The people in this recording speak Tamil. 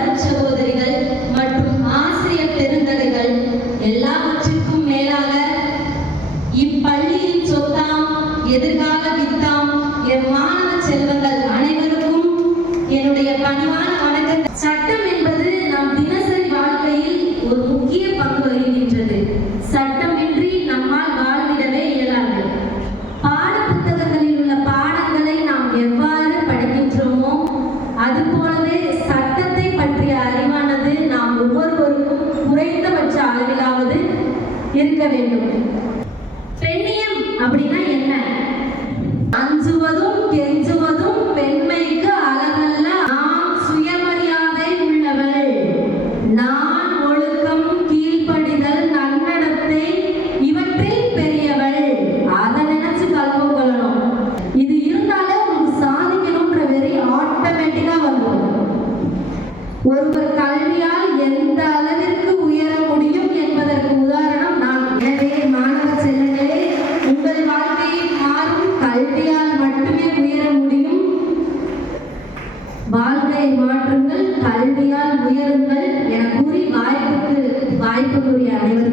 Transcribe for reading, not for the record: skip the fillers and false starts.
அருட்சகோதரிகள் மற்றும் ஆசிரியர் பெருந்தகைகள், எல்லாவற்றிற்கும் மேலாக இப்பள்ளியின் சொத்தாம் எதிர்கால வித்தாம் என் மாணவ செல்வங்கள் அனைவருக்கும் என்னுடைய பணிவான வணக்கம். சட்டம் என்பது நம் தினசரி வாழ்க்கையில் ஒரு முக்கிய பங்கு வகிக்கின்றது. சட்டமின்றி நம்மால் வாழ்ந்திடவே இயலாது. பாட புத்தகங்களில் உள்ள பாடங்களை நாம் எவ்வாறு படிக்கின்றோமோ அதுபோலவே சட்டத்தை பற்றிய அறிவானது நாம் ஒவ்வொருவருக்கும் குறைந்தபட்ச அளவிலாவது இருக்க வேண்டும். பெண்ணியம் அப்படின்னா என்ன? அஞ்சுவதும் கெஞ்சுவதும் பெண்மைக்கு அழகல்ல. நாம் சுயமரியாதை உள்ளவள், நான் ஒழுக்கம், கீழ்ப்படிதல், நன்னடத்தை இவற்றில் பெரியவள். அதை நினைச்சு கல்வம் கொள்ளணும். இது இருந்தாலே உங்களுக்கு சாதிக்கணும்ன்ற வெறி ஆட்டோமேட்டிக்கா வந்துடும். ஒருவர் கல்வியால் எந்த அளவிற்கு உயர முடியும் என்பதற்கு உதாரணம் நான். எனவே மாணவ செல்வங்களே, உங்கள் வாழ்க்கையை மாறும் கல்வியால் மட்டுமே உயர முடியும். வாழ்க்கையை மாற்றுங்கள், கல்வியால் உயருங்கள் என கூறி வாய்ப்புக்கு அனைவரும்